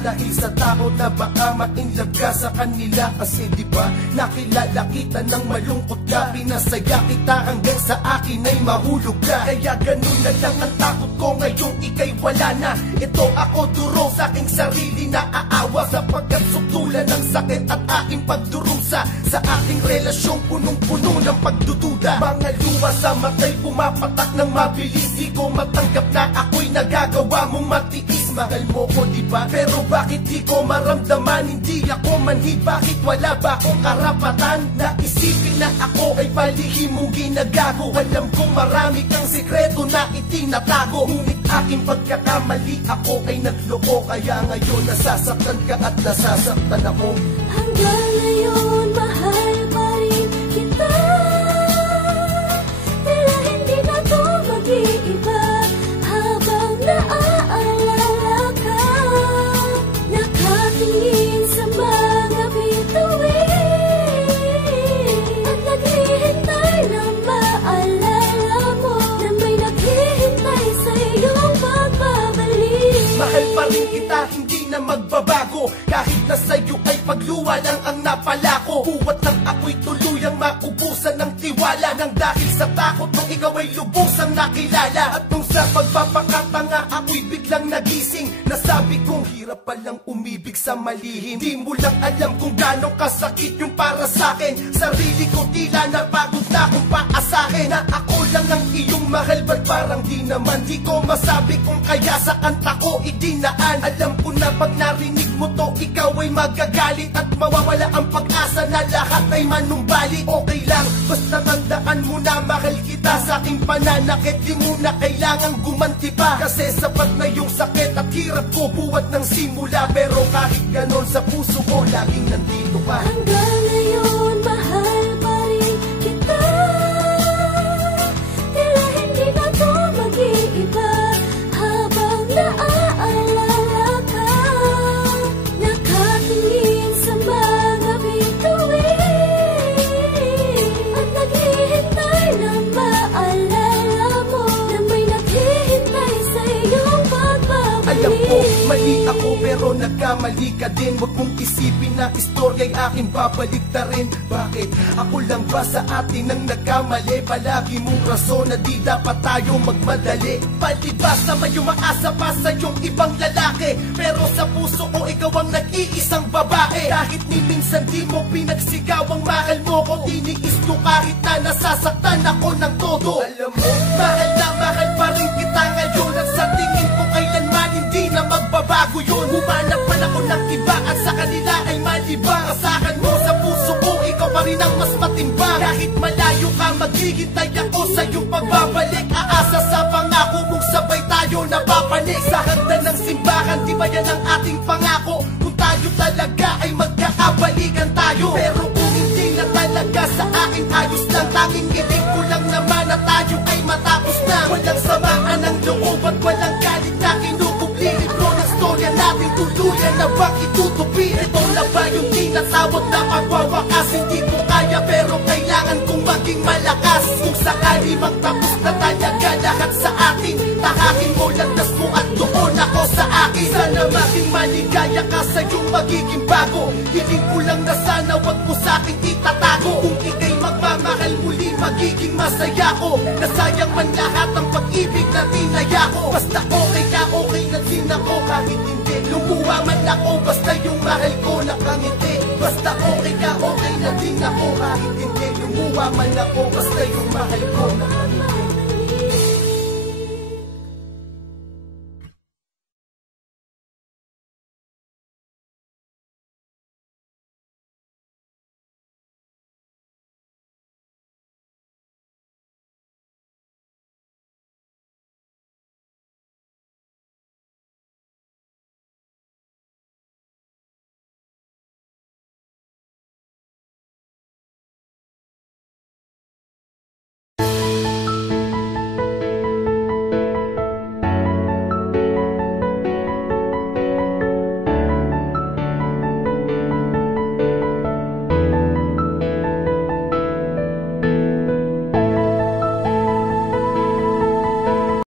Dahil sa tao na baka mainlove ka sa kanila. Kasi diba nakilala kita nang malungkot ka, pinasaya kita hanggang sa akin ay mahulog ka. Kaya ganun na lang ang takot ko ngayong ika'y wala na. Ito ako duro sa aking sarili na aawa, sapagkat suktulan ng sakit at aking pagdurusa. Sa aking relasyong punong-puno ng pagdududa. Mga luha sa matay pumapatak ng mabilis. Di ko matanggap na ako'y nagagawa mong matiis. Mahal mo ko diba? Pero bakit di ko maramdaman? Hindi ako manhid, bakit wala ba akong karapatan? Na isipin na ako ay palihim mong ginagago. Alam kong marami kang sikreto na itinatago. Ngunit aking pagkakamali, ako ay nagloko. Kaya ngayon nasasaktan ka at nasasaktan ako. Hanggang ngayon mahal pa rin kita. Tila hindi na to mag-iiba. Habang naaalala ka, nakatingin sa mga bituin, at naghihintay na maalala mo na may naghihintay sa iyong pagbabalik. Mahal pa rin kita, hindi na magbabago. Kahit na sa'yo ay pagluwa lang ang napala ko. Buwat lang ako'y tuluyang maubusan ng tiwala. Nang dahil sa takot nung ikaw ay lubusang nakilala. At nung sa pagpapakatanga ako'y biglang nagising. Nasabi kong hirap palang umibig sa malihim. Di mo lang alam kung gano'ng kasakit yung para sa'kin. Sarili ko tila napagod na kung paasahin na ako lang ang iyong mahal. Ba't parang di naman? Di ko masabi kung kaya sa kanta ko idinaan. Alam ko na pag narinig mo to, ikaw ay magagalit at mawawala ang pag-asa na lahat ay manumbalik. Okay lang, basta tandaan mo na mahal kita. Sa aking pananakit, di mo na kailangang gumanti pa. Kasi sapat na yung sakit at hirap ko buwat ng simula. Pero kahit ganon sa puso ko, laging nandito ka. Hanggang ngayon mahal pa rin kita. Tila hindi na to mag-iiba. Habang naaalala ka, nakatingin sa mga bituin, at naghihintay na maalala mo na may naghihintay sa iyong pagbabalik. Alam ko, mali ako pero nagkamali ka din. Huwag mong isipin na istorya'y aking babaliktarin. Bakit? Ako lang ba sa atin ang nagkamali? Palagi mong rason na di dapat tayo magmadali. Palibasa may umaasa pa sa iyong ibang lalaki, pero sa puso ko ikaw ang nag-iisang babae. Kahit ni minsan di mo pinagsigaw ang mahal mo ko, tiniis ko kahit na nasasaktan ako ng todo. Alam mo, mahal pa rin kita ngayon. At sa tingin ko kailanman hindi na magbabago yun. Humanap man ako ng iba at sa kanila ay malibang. Asahan mo sa puso ko, ikaw pa rin ang mas matimbang. Kahit malayo ka, maghihintay ako sa iyong pagbabalik. Aasa sa pangako mong sabay tayo napapanik. Sa hagdan ng simbahan, di ba yan ang ating pangako? Kung tayo talaga ay magkaabalikan tayo. Pero kung hindi na talaga sa akin ayos lang. Tanging ibig ko lang naman na tayo ay matapos na. Walang samaan ng loob at walang galit na kinukubli. Libro ng storya natin tuluyan na bang itutupi. Ito na ba yung tinatawag na pagwawakas? Hindi ko kaya pero kailangan kong maging malakas. Kung sakali magtapos na talaga lahat sa atin, tahakin mo landas mo at doon ako sa akin. Sana maging maligaya ka sa iyong magiging bago. Hiling ko lang na sana wag mo sa akin itatago. Kung ika'y magmamahal muli, magiging masaya ko. Nasayang man lahat ang pag-ibig na tinaya ko. Basta okay ka, okay na din ako kahit hindi. Lumuha man ako, basta yung mahal ko nakangiti. Basta okay ka, okay na din ako kahit hindi. Lumuha man ako, basta yung mahal ko nakangiti.